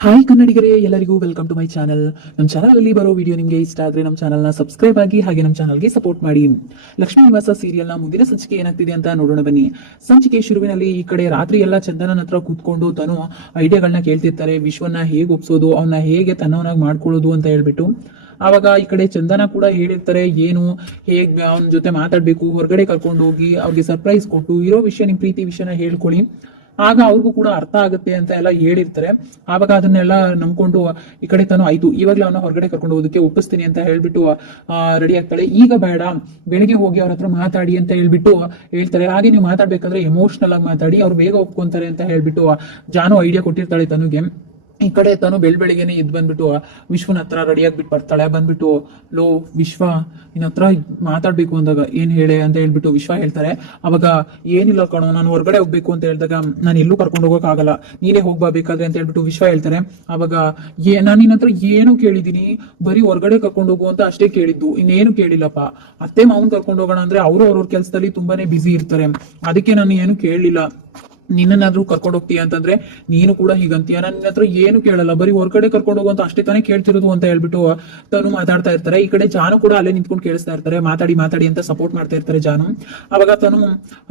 Hi ಕನ್ನಡಿಗರೇ, ಎಲ್ಲರಿಗೂ welcome to my channel. ನಮ್ಮ channel ಅಲ್ಲಿ ಬರೋ ವಿಡಿಯೋ ನಿಮಗೆ ಇಷ್ಟ ಆದ್ರೆ ನಮ್ಮ ಚಾನಲ್ ನ ಸಬ್ಸ್ಕ್ರೈಬ್ ಆಗಿ, ಹಾಗೆ ನಮ್ಮ ಚಾನಲ್ಗೆ ಸಪೋರ್ಟ್ ಮಾಡಿ. ಲಕ್ಷ್ಮೀ ನಿವಾಸ ಸೀರಿಯಲ್ ನ ಮುಂದಿನ ಸಂಚಿಕೆ ಏನಾಗ್ತಿದೆ ಅಂತ ನೋಡೋಣ ಬನ್ನಿ. ಸಂಚಿಕೆ ಶುರುವಿನಲ್ಲಿ ಈ ಕಡೆ ರಾತ್ರಿ ಎಲ್ಲ ಚಂದನನ ಹತ್ರ ಕೂತ್ಕೊಂಡು ತನು ಐಡಿಯಾಗಳನ್ನ ಕೇಳ್ತಿರ್ತಾರೆ. ವಿಶ್ವನ ಹೇಗೆ ಒಪ್ಸೋದು, ಅವನ್ನ ಹೇಗೆ ತನ್ನವನಾಗಿ ಮಾಡ್ಕೊಳ್ಳೋದು ಅಂತ ಹೇಳ್ಬಿಟ್ಟು. ಆವಾಗ ಈ ಕಡೆ ಚಂದನ ಕೂಡ ಹೇಳಿರ್ತಾರೆ, ಏನು ಹೇಗ್ ಅವನ ಜೊತೆ ಮಾತಾಡ್ಬೇಕು, ಹೊರಗಡೆ ಕರ್ಕೊಂಡು ಹೋಗಿ ಅವ್ರಿಗೆ ಸರ್ಪ್ರೈಸ್ ಕೊಟ್ಟು ಇರೋ ವಿಷಯ, ನಿಮ್ ಪ್ರೀತಿ ವಿಷಯನ ಹೇಳ್ಕೊಳ್ಳಿ, ಆಗ ಅವ್ರಿಗೂ ಕೂಡ ಅರ್ಥ ಆಗುತ್ತೆ ಅಂತ ಎಲ್ಲ ಹೇಳಿರ್ತಾರೆ. ಆವಾಗ ಅದನ್ನೆಲ್ಲ ನಂಬ್ಕೊಂಡು ಈ ಕಡೆ ತಾನು ಆಯ್ತು, ಇವಾಗಲೇ ಅವನ ಹೊರಗಡೆ ಕರ್ಕೊಂಡು ಹೋಗೋದಕ್ಕೆ ಒಪ್ಪಿಸ್ತೀನಿ ಅಂತ ಹೇಳ್ಬಿಟ್ಟು ರೆಡಿ ಆಗ್ತಾಳೆ. ಈಗ ಬೇಡ, ಬೆಳಿಗ್ಗೆ ಹೋಗಿ ಅವ್ರ ಹತ್ರ ಮಾತಾಡಿ ಅಂತ ಹೇಳ್ಬಿಟ್ಟು ಹೇಳ್ತಾರೆ. ಹಾಗೆ ನೀವು ಮಾತಾಡ್ಬೇಕಾದ್ರೆ ಎಮೋಷನಲ್ ಆಗಿ ಮಾತಾಡಿ, ಅವ್ರು ಬೇಗ ಒಪ್ಕೊಂತಾರೆ ಅಂತ ಹೇಳ್ಬಿಟ್ಟು ಜಾನು ಐಡಿಯಾ ಕೊಟ್ಟಿರ್ತಾಳೆ ತನುಗೆ. ಈ ಕಡೆ ತಾನು ಬೆಳಬೆಳಿಗ್ಗೆನೆ ಇದ್ ಬಂದ್ಬಿಟ್ಟು ವಿಶ್ವನ ಹತ್ರ ರೆಡಿ ಆಗ್ಬಿಟ್ಟು ಬರ್ತಾಳೆ. ಬಂದ್ಬಿಟ್ಟು, ಲೋ ವಿಶ್ವ, ನಿನ್ನ ಹತ್ರ ಮಾತಾಡ್ಬೇಕು ಅಂದಾಗ ಏನ್ ಹೇಳೆ ಅಂತ ಹೇಳ್ಬಿಟ್ಟು ವಿಶ್ವ ಹೇಳ್ತಾರೆ. ಅವಾಗ ಏನಿಲ್ಲ ಕಣೋ, ನಾನು ಹೊರಗಡೆ ಹೋಗ್ಬೇಕು ಅಂತ ಹೇಳಿದಾಗ ನಾನು ಎಲ್ಲೂ ಕರ್ಕೊಂಡು ಹೋಗಕ್ ಆಗಲ್ಲ, ನೀನೇ ಹೋಗ್ಬಾ ಬೇಕಾದ್ರೆ ಅಂತ ಹೇಳ್ಬಿಟ್ಟು ವಿಶ್ವ ಹೇಳ್ತಾರೆ. ಅವಾಗ ನಾನು ನಿನ್ನ ಹತ್ರ ಏನು ಕೇಳಿದೀನಿ, ಬರೀ ಹೊರಗಡೆ ಕರ್ಕೊಂಡು ಹೋಗು ಅಂತ ಅಷ್ಟೇ ಕೇಳಿದ್ದು, ಇನ್ನೇನು ಕೇಳಿಲ್ಲಪ್ಪ. ಅತ್ತೆ ಮಾವನ್ ಕರ್ಕೊಂಡು ಹೋಗೋಣ ಅಂದ್ರೆ ಅವರು ಅವ್ರವ್ರ ಕೆಲಸದಲ್ಲಿ ತುಂಬಾನೇ ಬಿಸಿ ಇರ್ತಾರೆ, ಅದಕ್ಕೆ ನಾನು ಏನು ಕೇಳಲಿಲ್ಲ. ನಿನ್ನನ್ನಾದ್ರೂ ಕರ್ಕೊಂಡು ಹೋಗ್ತೀಯ ಅಂತಂದ್ರೆ ನೀನು ಕೂಡ ಹೀಗಂತೀಯ, ನಾನು ನಿನ್ನ ಹತ್ರ ಏನು ಕೇಳಲ್ಲ, ಬರೀ ಹೊರಗಡೆ ಕರ್ಕೊಂಡು ಹೋಗುವಂತ ಅಷ್ಟೇ ತಾನೇ ಕೇಳ್ತಿರೋದು ಅಂತ ಹೇಳ್ಬಿಟ್ಟು ತಾನು ಮಾತಾಡ್ತಾ ಇರ್ತಾರೆ. ಈ ಕಡೆ ಜಾನು ಕೂಡ ಅಲ್ಲೇ ನಿಂತ್ಕೊಂಡು ಕೇಳಿಸ್ತಾ ಇರ್ತಾರೆ. ಮಾತಾಡಿ ಮಾತಾಡಿ ಅಂತ ಸಪೋರ್ಟ್ ಮಾಡ್ತಾ ಇರ್ತಾರೆ ಜಾನು. ಅವಾಗ ತಾನು,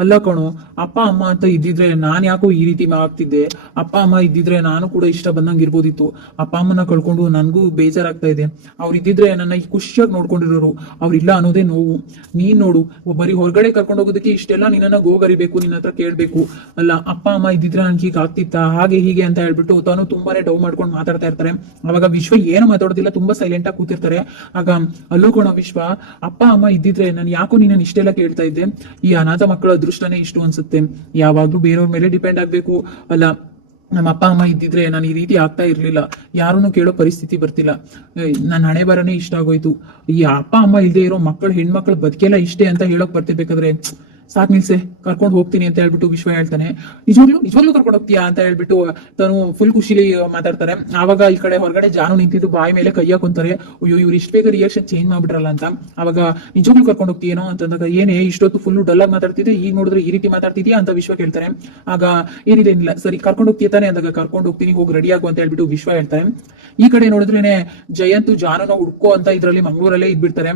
ಅಲ್ಲ ಕಣೋ, ಅಪ್ಪ ಅಮ್ಮ ಅಂತ ಇದ್ದಿದ್ರೆ ನಾನ್ ಯಾಕೋ ಈ ರೀತಿ ಆಗ್ತಿದ್ದೆ, ಅಪ್ಪ ಅಮ್ಮ ಇದ್ದಿದ್ರೆ ನಾನು ಕೂಡ ಇಷ್ಟ ಬಂದಂಗೆ ಇರ್ಬೋದಿತ್ತು. ಅಪ್ಪ ಅಮ್ಮನ ಕಳ್ಕೊಂಡು ನನ್ಗೂ ಬೇಜಾರಾಗ್ತಾ ಇದೆ. ಅವ್ರು ಇದ್ದಿದ್ರೆ ನನ್ನ ಖುಷಿಯಾಗಿ ನೋಡ್ಕೊಂಡಿರೋರು, ಅವ್ರಿಲ್ಲ ಅನ್ನೋದೇ ನೋವು. ನೀನ್ ನೋಡು, ಬರೀ ಹೊರಗಡೆ ಕರ್ಕೊಂಡು ಹೋಗೋದಕ್ಕೆ ಇಷ್ಟೆಲ್ಲ ನಿನ್ನ ಗೋಗರಿಬೇಕು, ನಿನ್ನ ಹತ್ರ ಕೇಳ್ಬೇಕು. ಅಲ್ಲ, ಅಪ್ಪ ಅಮ್ಮ ಇದ್ದಿದ್ರೆ ನನ್ಗೆ ಹೀಗೆ ಆಗ್ತಿತ್ತ, ಹಾಗೆ ಹೀಗೆ ಅಂತ ಹೇಳ್ಬಿಟ್ಟು ತಾನು ತುಂಬಾನೇ ಡೌ ಮಾಡ್ಕೊಂಡು ಮಾತಾಡ್ತಾ ಇರ್ತಾರೆ. ಅವಾಗ ವಿಶ್ವ ಏನು ಮಾತಾಡೋದಿಲ್ಲ, ತುಂಬಾ ಸೈಲೆಂಟ್ ಆಗಿ ಕೂತಿರ್ತಾರೆ. ಆಗ, ಅಲ್ಲೂ ಕಣೋ ವಿಶ್ವ, ಅಪ್ಪ ಅಮ್ಮ ಇದ್ದಿದ್ರೆ ನಾನು ಯಾಕೋ ನಿನ್ನ ಇಷ್ಟೆಲ್ಲ ಕೇಳ್ತಾ ಇದ್ದೆ, ಈ ಅನಾಥ ಮಕ್ಕಳ ಅದೃಷ್ಟನೇ ಇಷ್ಟು ಅನ್ಸುತ್ತೆ, ಯಾವಾಗ್ಲೂ ಬೇರೆಯವ್ರ ಮೇಲೆ ಡಿಪೆಂಡ್ ಆಗ್ಬೇಕು. ಅಲ್ಲ, ನಮ್ಮ ಅಪ್ಪ ಅಮ್ಮ ಇದ್ದಿದ್ರೆ ನಾನು ಈ ರೀತಿ ಆಗ್ತಾ ಇರ್ಲಿಲ್ಲ, ಯಾರನ್ನು ಕೇಳೋ ಪರಿಸ್ಥಿತಿ ಬರ್ತಿಲ್ಲ, ನನ್ನ ಹಣೆ ಬರನೇ ಇಷ್ಟ ಆಗೋಯ್ತು. ಈ ಅಪ್ಪ ಅಮ್ಮ ಇಲ್ಲದೆ ಇರೋ ಮಕ್ಕಳು, ಹೆಣ್ಮಕ್ಳು ಬದುಕೆಲ್ಲ ಇಷ್ಟೇ ಅಂತ ಹೇಳೋಕ್ ಬರ್ತಿರ್ಬೇಕಾದ್ರೆ ಸಾಕ್ ನಿಲ್ಸೆ, ಕರ್ಕೊಂಡು ಹೋಗ್ತೀನಿ ಅಂತ ಹೇಳ್ಬಿಟ್ಟು ವಿಶ್ವ ಹೇಳ್ತಾನೆ. ನಿಜವಾಗ್ಲೂ ಕರ್ಕೊಂಡು ಹೋಗ್ತೀಯಾ ಅಂತ ಹೇಳ್ಬಿಟ್ಟು ತಾನು ಫುಲ್ ಖುಷಿಲಿ ಮಾತಾಡ್ತಾರೆ. ಆವಾಗ ಈ ಕಡೆ ಹೊರಗಡೆ ಜಾನು ನಿಂತಿದ್ದು ಬಾಯಿ ಮೇಲೆ ಕೈ ಹಾಕೊಂತಾರೆ. ಅಯ್ಯೋ, ಇವ್ರು ಇಷ್ಟ ಬೇಗ ರಿಯಾಕ್ಷನ್ ಚೇಂಜ್ ಮಾಡ್ಬಿಟ್ರಲ್ಲ ಅಂತ. ಅವಾಗ ನಿಜವಾಗ್ಲೂ ಕರ್ಕೊಂಡು ಹೋಗ್ತೀಯೇನೋ ಅಂತಂದಾಗ, ಏನೇ ಇಷ್ಟೊತ್ತು ಫುಲ್ ಡಲ್ ಆಗಿ ಮಾತಾಡ್ತಿದ್ದೆ, ಈಗ ನೋಡಿದ್ರೆ ಈ ರೀತಿ ಮಾತಾಡ್ತಿದ್ಯಾ ಅಂತ ವಿಶ್ವ ಕೇಳ್ತಾರೆ. ಆಗ ಏನಿಲ್ಲ, ಸರಿ ಕರ್ಕೊಂಡು ಹೋಗ್ತೀಯ ತಾನೆ ಅಂದಾಗ, ಕರ್ಕೊಂಡು ಹೋಗ್ತೀನಿ, ಹೋಗಿ ರೆಡಿ ಆಗು ಅಂತ ಹೇಳ್ಬಿಟ್ಟು ವಿಶ್ವ ಹೇಳ್ತಾರೆ. ಈ ಕಡೆ ನೋಡಿದ್ರೇನೆ ಜಯಂತು ಜಾನುನ ಹುಡ್ಕೋ ಅಂತ ಇದ್ರಲ್ಲಿ ಮಂಗಳೂರಲ್ಲೇ ಇದ್ಬಿಡ್ತಾರೆ.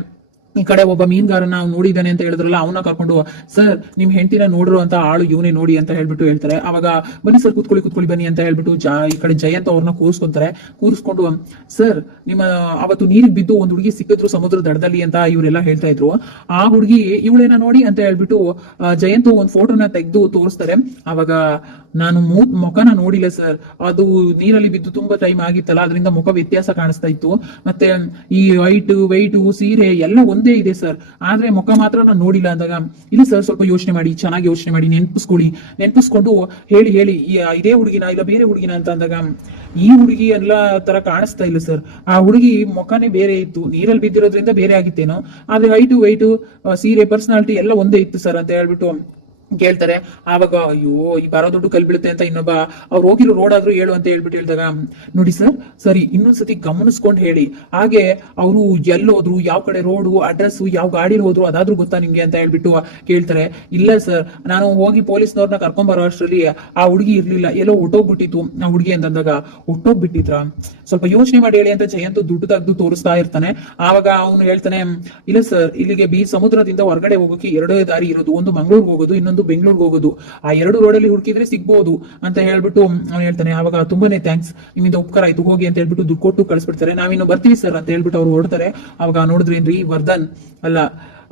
ಈ ಕಡೆ ಒಬ್ಬ ಮೀನುಗಾರನ ನೋಡಿದಾನೆ ಅಂತ ಹೇಳಿದ್ರಲ್ಲ, ಅವನ ಕರ್ಕೊಂಡು, ಸರ್ ನಿಮ್ ಹೆಂಡತಿನ ನೋಡ್ರು ಅಂತ ಆಳು ಇವನೇ ನೋಡಿ ಅಂತ ಹೇಳ್ಬಿಟ್ಟು ಹೇಳ್ತಾರೆ. ಅವಾಗ ಬನ್ನಿ ಸರ್, ಕೂತ್ಕೊಳ್ಳಿ ಬನ್ನಿ ಅಂತ ಹೇಳ್ಬಿಟ್ಟು ಈ ಕಡೆ ಜಯಂತ್ ಅವ್ರನ್ನ ಕೂರಿಸ್ಕೊಂಡು, ಸರ್ ನಿಮ್ಮ ಅವತ್ತು ನೀರಿಗೆ ಬಿದ್ದು ಒಂದು ಹುಡುಗಿ ಸಿಕ್ಕಿದ್ರು ಸಮುದ್ರ ದಡದಲ್ಲಿ ಅಂತ ಇವರೆಲ್ಲ ಹೇಳ್ತಾ ಇದ್ರು, ಆ ಹುಡುಗಿ ಇವಳೇನ ನೋಡಿ ಅಂತ ಹೇಳ್ಬಿಟ್ಟು ಜಯಂತ್ ಒಂದ್ ಫೋಟೋನ ತೆಗೆದು ತೋರಿಸ್ತಾರೆ. ಅವಾಗ ನಾನು ಮುಖನ ನೋಡಿಲ್ಲ ಸರ್, ಅದು ನೀರಲ್ಲಿ ಬಿದ್ದು ತುಂಬಾ ಟೈಮ್ ಆಗಿತ್ತಲ್ಲ, ಅದರಿಂದ ಮುಖ ವ್ಯತ್ಯಾಸ ಕಾಣಿಸ್ತಾ ಇತ್ತು, ಮತ್ತೆ ಈ ಹೈಟ್ ವೆಯ್ಟ್ ಸೀರೆ ಎಲ್ಲ ಒಂದೇ ಇದೆ ಸರ್, ಆದ್ರೆ ಮುಖ ಮಾತ್ರ ನಾನು ನೋಡಿಲ್ಲ ಅಂದಾಗ, ಇಲ್ಲ ಸರ್ ಸ್ವಲ್ಪ ಯೋಚನೆ ಮಾಡಿ, ಚೆನ್ನಾಗಿ ಯೋಚನೆ ಮಾಡಿ, ನೆನ್ಪಿಸ್ಕೊಂಡು ಹೇಳಿ ಇದೇ ಹುಡುಗಿನ ಇಲ್ಲ ಬೇರೆ ಹುಡುಗಿನ ಅಂತ ಅಂದಾಗ, ಈ ಹುಡುಗಿ ಎಲ್ಲ ತರ ಕಾಣಿಸ್ತಾ ಇಲ್ಲ ಸರ್, ಆ ಹುಡುಗಿ ಮುಖನೇ ಬೇರೆ ಇತ್ತು, ನೀರಲ್ಲಿ ಬಿದ್ದಿರೋದ್ರಿಂದ ಬೇರೆ ಆಗಿತ್ತೇನೋ, ಆದ್ರೆ ಹೈಟು ವೆಯ್ಟು ಸೀರೆ ಪರ್ಸನಾಲಿಟಿ ಎಲ್ಲ ಒಂದೇ ಇತ್ತು ಸರ್ ಅಂತ ಹೇಳ್ಬಿಟ್ಟು ಕೇಳ್ತಾರೆ. ಆವಾಗ ಅಯ್ಯೋ, ಈ ಬರೋ ದುಡ್ಡು ಕಲ್ ಬೀಳುತ್ತೆ ಅಂತ ಇನ್ನೊಬ್ಬ, ಅವ್ರು ಹೋಗಿರೋ ರೋಡ್ ಆದ್ರೂ ಹೇಳು ಅಂತ ಹೇಳ್ಬಿಟ್ಟು ಹೇಳಿದಾಗ, ನೋಡಿ ಸರ್ ಸರಿ ಇನ್ನೊಂದ್ಸತಿ ಗಮನಿಸ್ಕೊಂಡು ಹೇಳಿ, ಹಾಗೆ ಅವರು ಎಲ್ಲೋದ್ರು, ಯಾವ ಕಡೆ ರೋಡು ಅಡ್ರೆಸ್, ಯಾವ ಗಾಡಿಲಿ ಹೋದ್ರು ಅದಾದ್ರೂ ಗೊತ್ತಾ ನಿಮ್ಗೆ ಅಂತ ಹೇಳ್ಬಿಟ್ಟು ಕೇಳ್ತಾರೆ. ಇಲ್ಲ ಸರ್, ನಾನು ಹೋಗಿ ಪೊಲೀಸ್ನವ್ರನ್ನ ಕರ್ಕೊಂಡ್ ಬರೋ ಅಷ್ಟರಲ್ಲಿ ಆ ಹುಡುಗಿ ಇರ್ಲಿಲ್ಲ, ಎಲ್ಲೋ ಹೊಟ್ಟೋಗ್ಬಿಟ್ಟಿತ್ತು ಆ ಹುಡುಗಿ ಅಂತಂದಾಗ, ಹೊಟ್ಟೋಗ್ಬಿಟ್ಟಿದ್ರ ಸ್ವಲ್ಪ ಯೋಚನೆ ಮಾಡಿ ಹೇಳಿ ಅಂತ ಜಯಂತ್ ದುಡ್ಡು ತೆಗೆದು ತೋರಿಸ್ತಾ ಇರ್ತಾನೆ. ಆವಾಗ ಅವನು ಹೇಳ್ತಾನೆ, ಇಲ್ಲ ಸರ್, ಇಲ್ಲಿಗೆ ಸಮುದ್ರದಿಂದ ಹೊರಗಡೆ ಹೋಗೋಕೆ ಎರಡೇ ದಾರಿ ಇರೋದು, ಒಂದು ಮಂಗಳೂರಿಗೆ ಹೋಗೋದು, ಇನ್ನೊಂದು ಬೆಂಗಳೂರಿಗೆ ಹೋಗೋದು, ಆ ಎರಡು ರೋಡಲ್ಲಿ ಹುಡುಕಿದ್ರೆ ಸಿಗ್ಬಹುದು ಅಂತ ಹೇಳ್ಬಿಟ್ಟು ಅವ್ನು ಹೇಳ್ತಾನೆ. ಆವಾಗ ತುಂಬಾನೇ ಥ್ಯಾಂಕ್ಸ್, ನಿಮ್ಮಿಂದ ಉಪಕಾರ ಆಯ್ತು, ಹೋಗಿ ಅಂತ ಹೇಳ್ಬಿಟ್ಟು ದುಡ್ಡು ಕೊಟ್ಟು ಕಳಿಸ್ಬಿಡ್ತಾರೆ. ನಾವಿನ್ನು ಬರ್ತೀವಿ ಸರ್ ಅಂತ ಹೇಳ್ಬಿಟ್ಟು ಅವ್ರು ಹೊರಡ್ತಾರೆ. ಅವಾಗ ನೋಡಿದ್ರೇನ್ರಿ, ವರ್ಧನ್ ಅಲ್ಲ,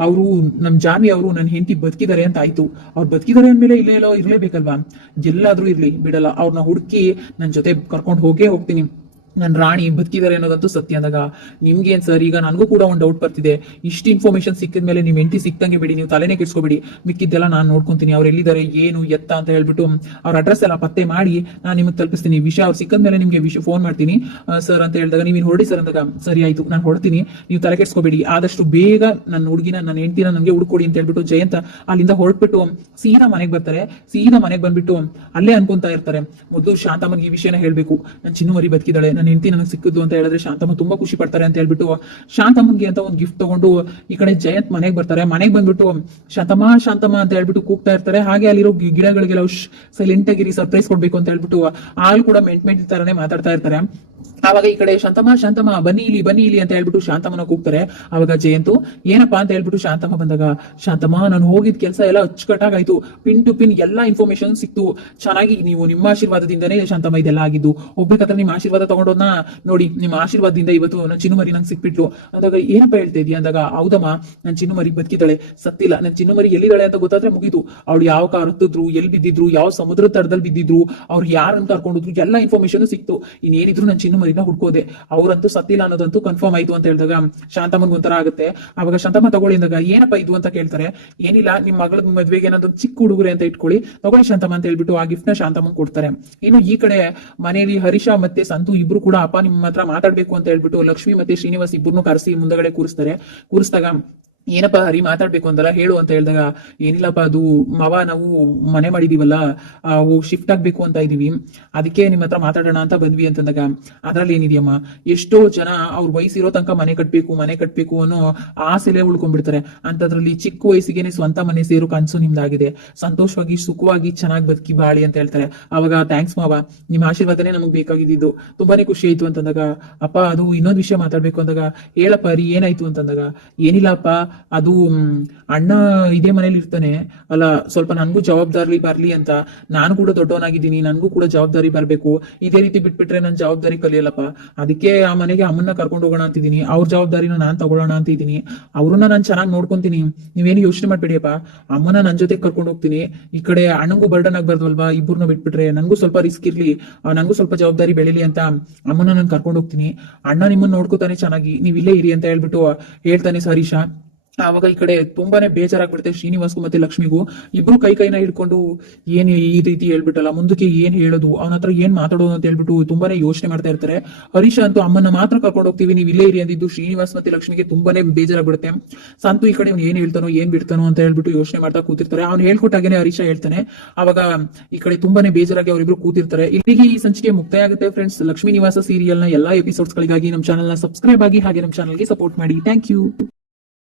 ಅವರು ನಮ್ ಜಾನ್ವಿ ಅವರು ನನ್ನ ಹೆಂಡತಿ ಬದುಕಿದ್ದಾರೆ ಅಂತ ಆಯ್ತು, ಅವ್ರು ಬದುಕಿದ್ದಾರೆ ಅಂದ್ಮೇಲೆ ಇಲ್ಲೇ ಎಲ್ಲೋ ಇರ್ಲೇಬೇಕಲ್ವಾ, ಎಲ್ಲಾದ್ರೂ ಇರ್ಲಿ ಬಿಡಲ್ಲ, ಅವ್ರನ್ನ ಹುಡುಕಿ ನನ್ನ ಜೊತೆ ಕರ್ಕೊಂಡು ಹೋಗ್ತೀನಿ, ನನ್ನ ರಾಣಿ ಬದುಕಿದ್ದಾರೆ ಅನ್ನೋದಂತೂ ಸತ್ಯ ಅಂದಾಗ, ನಿಮ್ಗೇನ್ ಸರ್, ಈಗ ನನಗೂ ಕೂಡ ಒಂದು ಡೌಟ್ ಬರ್ತಿದೆ, ಇಷ್ಟು ಇನ್ಫಾರ್ಮೇಶನ್ ಸಿಕ್ಕಿದ ಮೇಲೆ ನಿಮ್ ಹೆಂಡತಿ ಸಿಕ್ತಂಗೆ ಬಿಡಿ, ನೀವು ತಲೆನೇ ಕೆಡ್ಸ್ಕೊಬೇಡಿ, ಮಿಕ್ಕಿದ್ದೆಲ್ಲ ನಾನು ನೋಡ್ಕೊಂತೀನಿ, ಅವ್ರು ಎಲ್ಲಿದ್ದಾರೆ ಏನು ಎತ್ತ ಅಂತ ಹೇಳ್ಬಿಟ್ಟು ಅವ್ರ ಅಡ್ರೆಸ್ ಎಲ್ಲ ಪತ್ತೆ ಮಾಡಿ ನಾನು ನಿಮ್ಗೆ ತಲುಪಿಸ್ತೀನಿ, ವಿಷಯ ಅವ್ರು ಸಿಕ್ಕದ ಮೇಲೆ ನಿಮ್ಗೆ ಫೋನ್ ಮಾಡ್ತೀನಿ ಸರ್ ಅಂತ ಹೇಳಿದಾಗ, ನೀವು ಹೊರಡಿ ಸರ್ ಅಂದಾಗ, ಸರಿ ಆಯ್ತು ನಾನು ಹೊಡ್ತೀನಿ, ನೀವು ತಲೆ ಕೆಡ್ಸ್ಕೊಬೇಡಿ, ಆದಷ್ಟು ಬೇಗ ನನ್ನ ಹುಡುಗಿನ, ನನ್ನ ಹೆಂಡತಿನ ನನಗೆ ಹುಡ್ಕೊಡಿ ಅಂತ ಹೇಳ್ಬಿಟ್ಟು ಜಯಂತ ಅಲ್ಲಿಂದ ಹೊರಟ್ಬಿಟ್ಟು ಸೀದಾ ಮನೆಗೆ ಬರ್ತಾರೆ. ಸೀದಾ ಮನೆಗೆ ಬಂದ್ಬಿಟ್ಟು ಅಲ್ಲೇ ಅನ್ಕೊಂತಾ ಇರ್ತಾರೆ, ಮೊದಲು ಶಾಂತಮ್ಮನಿಗೆ ಈ ವಿಷಯನ ಹೇಳ್ಬೇಕು, ನನ್ನ ಚಿನ್ನುವರಿ ಬದುಕಿದಾಳೆ, ನನ್ನ ಹೆಂಡತಿ ನನಗೆ ಸಿಕ್ಕಿದ್ದು ಅಂತ ಹೇಳಿದ್ರೆ ಶಾಂತಮ್ಮ ತುಂಬಾ ಖುಷಿ ಪಡ್ತಾರೆ ಅಂತ ಹೇಳ್ಬಿಟ್ಟು ಶಾಂತಮ್ಮನ್ಗೆ ಅಂತ ಒಂದು ಗಿಫ್ಟ್ ತಗೊಂಡು ಈ ಕಡೆ ಜಯಂತ್ ಮನೆಗೆ ಬರ್ತಾರೆ. ಮನೆಗೆ ಬಂದ್ಬಿಟ್ಟು ಶಾಂತಮ್ಮ ಶಾಂತಮ್ಮ ಅಂತ ಹೇಳ್ಬಿಟ್ಟು ಕೂಗ್ತಾ ಇರ್ತಾರೆ. ಹಾಗೆ ಅಲ್ಲಿರೋ ಗಿಡಗಳಿಗೆಲ್ಲ ಸೈಲೆಂಟ್ ಆಗಿರಿ, ಸರ್ಪ್ರೈಸ್ ಕೊಡ್ಬೇಕು ಅಂತ ಹೇಳ್ಬಿಟ್ಟು ಆಳು ಕೂಡ ಮೆಂಟ್ ತರನೇ ಮಾತಾಡ್ತಾ ಇರ್ತಾರೆ. ಆವಾಗ ಈ ಕಡೆ ಶಾಂತಮ್ಮ ಶಾಂತಮ್ಮ ಬನ್ನಿ ಇಲ್ಲಿ ಅಂತ ಹೇಳ್ಬಿಟ್ಟು ಶಾಂತಮ್ಮನ ಕೂಗ್ತಾರೆ. ಅವಾಗ ಜಯಂತು ಏನಪ್ಪಾ ಅಂತ ಹೇಳ್ಬಿಟ್ಟು ಶಾಂತಮ್ಮ ಬಂದಾಗ, ಶಾಂತಮ್ಮ ನಾನು ಹೋಗಿದ್ ಕೆಲಸ ಎಲ್ಲ ಅಚ್ಚುಕಟ್ಟಾಗಾಯ್ತು, ಪಿನ್ ಟು ಪಿನ್ ಎಲ್ಲಾ ಇನ್ಫಾರ್ಮೇಶನ್ ಸಿಕ್ತು, ಚೆನ್ನಾಗಿ ನೀವು ನಿಮ್ಮ ಆಶೀರ್ವಾದದಿಂದನೇ ಶಾಂತಮ್ಮ ಇದೆಲ್ಲ ಆಗಿದ್ದು. ಹೋಗ್ಬೇಕಾದ್ರೆ ನಿಮ್ಮ ಆಶೀರ್ವಾದ ತಗೊಂಡೋದ್ನ ನೋಡಿ, ನಿಮ್ಮ ಆಶೀರ್ವಾದದಿಂದ ಇವತ್ತು ನನ್ನ ಚಿನ್ನುಮರಿ ನಂಗೆ ಸಿಕ್ಬಿಟ್ಲು ಅಂದಾಗ ಏನಪ್ಪ ಹೇಳ್ತಾ ಇದೀಯ ಅಂದಾಗ, ಹೌದಮ್ಮ ನನ್ನ ಚಿನ್ನುಮರಿ ಬದುಕಿದ್ದಾಳೆ, ಸತ್ತಿಲ್ಲ. ನನ್ನ ಚಿನ್ನುಮರಿ ಎಲ್ಲಿದ್ದಾಳೆ ಅಂತ ಗೊತ್ತಾದ್ರೆ ಮುಗೀತು. ಅವ್ಳು ಯಾವ ಕಾರ್ ಹತ್ತಿದ್ರು, ಎಲ್ಲಿ ಬಿದ್ದಿದ್ರು, ಯಾವ ಸಮುದ್ರ ತಡದಲ್ಲಿ ಬಿದ್ದಿದ್ರು, ಅವ್ರು ಯಾರನ್ನ ಕರ್ಕೊಂಡೋದ್ರು, ಎಲ್ಲ ಇನ್ಫಾರ್ಮೇಶನ್ ಸಿಕ್ತು. ಇನ್ನೇನಿದ್ರು ನನ್ನ ಚಿನ್ನುಮರಿನ ಹುಡ್ಕೋದೆ, ಅವ್ರಂತೂ ಸತ್ತಿಲ್ಲ ಅನ್ನೋದಂತೂ ಕನ್ಫರ್ಮ್ ಆಯ್ತು ಅಂತ ಹೇಳಿದಾಗ ಶಾಂತಮ್ಮನ್ ಒಂಥರ ಆಗುತ್ತೆ. ಅವಾಗ ಶಾಂತಮ್ಮ ತಗೊಳ್ಳಿ ಅಂದಾಗ ಏನಪ್ಪ ಇದು ಅಂತ ಕೇಳ್ತಾರೆ. ಏನಿಲ್ಲ, ನಿಮ್ ಮಗಳ ಮದ್ವೆಗೆ ಏನಾದ್ರು ಚಿಕ್ಕ ಹುಡುಗರೆ ಅಂತ ಇಟ್ಕೊಳ್ಳಿ, ತಗೊಳ್ಳಿ ಶಾಂತಮ್ಮ ಅಂತ ಹೇಳ್ಬಿಟ್ಟು ಆ ಗಿಫ್ಟ್ ನ ಶಾಂತಮ್ಮನ್ ಕೊಡ್ತಾರೆ. ಇನ್ನು ಈ ಕಡೆ ಮನೆಯಲ್ಲಿ ಹರೀಶ ಮತ್ತೆ ಸಂತು ಇಬ್ರು ಕೂಡ ಅಪ್ಪ ನಿಮ್ಮ ಹತ್ರ ಮಾತಾಡ್ಬೇಕು ಅಂತ ಹೇಳ್ಬಿಟ್ಟು ಲಕ್ಷ್ಮಿ ಮತ್ತೆ ಶ್ರೀನಿವಾಸ್ ಇಬ್ರು ಕರೆಸಿ ಮುಂದಗಡೆ ಕೂರಿಸ್ದಾಗ ಏನಪ್ಪಾ ಹರಿ ಮಾತಾಡ್ಬೇಕು ಅಂದಲ್ಲ ಹೇಳು ಅಂತ ಹೇಳಿದಾಗ, ಏನಿಲ್ಲಪ್ಪ ಅದು ಮಾವ ನಾವು ಮನೆ ಮಾಡಿದೀವಲ್ಲ, ಶಿಫ್ಟ್ ಆಗ್ಬೇಕು ಅಂತ ಇದೀವಿ, ಅದಕ್ಕೆ ನಿಮ್ಮ ಹತ್ರ ಮಾತಾಡೋಣ ಅಂತ ಬಂದ್ವಿ ಅಂತಂದಾಗ, ಅದ್ರಲ್ಲಿ ಏನಿದೆಯಮ್ಮ, ಎಷ್ಟೋ ಜನ ಅವ್ರ ವಯಸ್ಸಿರೋ ತನಕ ಮನೆ ಕಟ್ಬೇಕು ಅನ್ನೋ ಆಸೆಲೆ ಉಳ್ಕೊಂಡ್ಬಿಡ್ತಾರೆ. ಅಂತದ್ರಲ್ಲಿ ಚಿಕ್ಕ ವಯಸ್ಸಿಗೆನೆ ಸ್ವಂತ ಮನೆ ಸೇರೋ ಕನ್ಸು ನಿಮ್ದಾಗಿದೆ, ಸಂತೋಷವಾಗಿ ಸುಖವಾಗಿ ಚೆನ್ನಾಗಿ ಬದುಕಿ ಬಾಳಿ ಅಂತ ಹೇಳ್ತಾರೆ. ಅವಾಗ ಥ್ಯಾಂಕ್ಸ್ ಮಾವ, ನಿಮ್ಮ ಆಶೀರ್ವಾದನೇ ನಮಗ್ ಬೇಕಾಗಿದ್ದು, ತುಂಬಾನೇ ಖುಷಿ ಆಯ್ತು ಅಂತಂದಾಗ, ಅಪ್ಪ ಅದು ಇನ್ನೊಂದು ವಿಷಯ ಮಾತಾಡ್ಬೇಕು ಅಂದಾಗ, ಹೇಳಪ್ಪ ಹರಿ ಏನಾಯ್ತು ಅಂತಂದಾಗ, ಏನಿಲ್ಲಪ್ಪ ಅದು ಅಣ್ಣ ಇದೇ ಮನೇಲಿ ಇರ್ತಾನೆ ಅಲ್ಲ, ಸ್ವಲ್ಪ ನನ್ಗೂ ಜವಾಬ್ದಾರಿ ಬರ್ಲಿ ಅಂತ, ನಾನು ಕೂಡ ದೊಡ್ಡವನಾಗಿದ್ದೀನಿ, ನನ್ಗೂ ಕೂಡ ಜವಾಬ್ದಾರಿ ಬರ್ಬೇಕು, ಇದೇ ರೀತಿ ಬಿಟ್ಬಿಟ್ರೆ ನನ್ ಜವಾಬ್ದಾರಿ ಕಲಿಯಲ್ಲಪ್ಪ, ಅದಕ್ಕೆ ಆ ಮನೆಗೆ ಅಮ್ಮನ್ನ ಕರ್ಕೊಂಡು ಹೋಗೋಣ ಅಂತಿದ್ದೀನಿ, ಅವ್ರ ಜವಾಬ್ದಾರಿನ ನಾನ್ ತಗೊಳ್ಳೋಣ ಅಂತ ಇದ್ದೀನಿ, ಅವ್ರನ್ನ ನಾನು ಚೆನ್ನಾಗಿ ನೋಡ್ಕೊಂತೀನಿ, ನೀವೇನು ಯೋಚನೆ ಮಾಡ್ಬೇಡಿಯಪ್ಪ, ಅಮ್ಮನ ನನ್ ಜೊತೆ ಕರ್ಕೊಂಡು ಹೋಗ್ತೀನಿ, ಈ ಕಡೆ ಅಣ್ಣಂಗೂ ಬರ್ಡನ್ ಆಗ್ಬಾರ್ದಲ್ವಾ, ಇಬ್ಬರನ್ನ ಬಿಟ್ಬಿಟ್ರೆ ನನ್ಗೂ ಸ್ವಲ್ಪ ರಿಸ್ಕ್ ಇರ್ಲಿ, ನನ್ಗೂ ಸ್ವಲ್ಪ ಜವಾಬ್ದಾರಿ ಬೆಳಿಲಿ ಅಂತ ಅಮ್ಮನ ನಾನು ಕರ್ಕೊಂಡು ಹೋಗ್ತೀನಿ, ಅಣ್ಣ ನಿಮ್ಮನ್ನ ನೋಡ್ಕೋತಾನೆ ಚೆನ್ನಾಗಿ, ನೀವ್ ಇಲ್ಲೇ ಇರಿ ಅಂತ ಹೇಳ್ಬಿಟ್ಟು ಹೇಳ್ತಾನೆ ಹರೀಶ. ಆವಾಗ ಈ ಕಡೆ ತುಂಬಾನೇ ಬೇಜಾರಾಗ್ಬಿಡುತ್ತೆ ಶ್ರೀನಿವಾಸ್ಗೂ ಮತ್ತೆ ಲಕ್ಷ್ಮಿಗೂ. ಇಬ್ರು ಕೈನ ಹಿಡ್ಕೊಂಡು ಏನ್ ಈ ರೀತಿ ಹೇಳ್ಬಿಟ್ಟಲ್ಲ, ಮುಂದಕ್ಕೆ ಏನ್ ಹೇಳೋದು, ಅವನ ಹತ್ರ ಏನ್ ಮಾತಾಡೋದು ಅಂತ ಹೇಳ್ಬಿಟ್ಟು ತುಂಬಾನೇ ಯೋಚನೆ ಮಾಡ್ತಾ ಇರ್ತಾರೆ. ಹರೀಶ ಅಂತೂ ಅಮ್ಮನ್ನ ಮಾತ್ರ ಕರ್ಕೊಂಡು ಹೋಗ್ತೀವಿ, ನೀವು ಇಲ್ಲೇ ಇರಿ ಅಂದಿದ್ದು ಶ್ರೀನಿವಾಸ್ ಮತ್ತೆ ಲಕ್ಷ್ಮಿಗೆ ತುಂಬಾನೇ ಬೇಜಾರಾಗ್ಬಿಡುತ್ತೆ. ಸಂತು ಈ ಕಡೆ ಏನ್ ಹೇಳ್ತಾನೋ ಏನ್ ಬಿಡ್ತಾನೋ ಅಂತ ಹೇಳ್ಬಿಟ್ಟು ಯೋಚನೆ ಮಾಡ್ತಾ ಕೂತಿರ್ತಾರೆ. ಅವ್ನು ಹೇಳ್ಕೊಟ್ಟಾಗೇನೆ ಹರೀಶ ಹೇಳ್ತಾನೆ. ಅವಾಗ ಈ ಕಡೆ ತುಂಬಾನೇ ಬೇಜಾರಾಗಿ ಅವರಿಬ್ರು ಕೂತಿರ್ತಾರೆ. ಇಲ್ಲಿಗೆ ಈ ಸಂಚಿಕೆ ಮುಕ್ತಾಯ ಆಗುತ್ತೆ ಫ್ರೆಂಡ್ಸ್. ಲಕ್ಷ್ಮೀ ನಿವಾಸ ಸೀರಿಯಲ್ ನ ಎಲ್ಲಾ ಎಪಿಸೋಡ್ಸ್ ಗಳಿಗಾಗಿ ನಮ್ಮ ಚಾನಲ್ ನ ಸಬ್ಸ್ಕ್ರೈಬ್ ಆಗಿ ಹಾಗೆ ನಮ್ಮ ಚಾನಲ್ಗೆ ಸಪೋರ್ಟ್ ಮಾಡಿ. Thank you.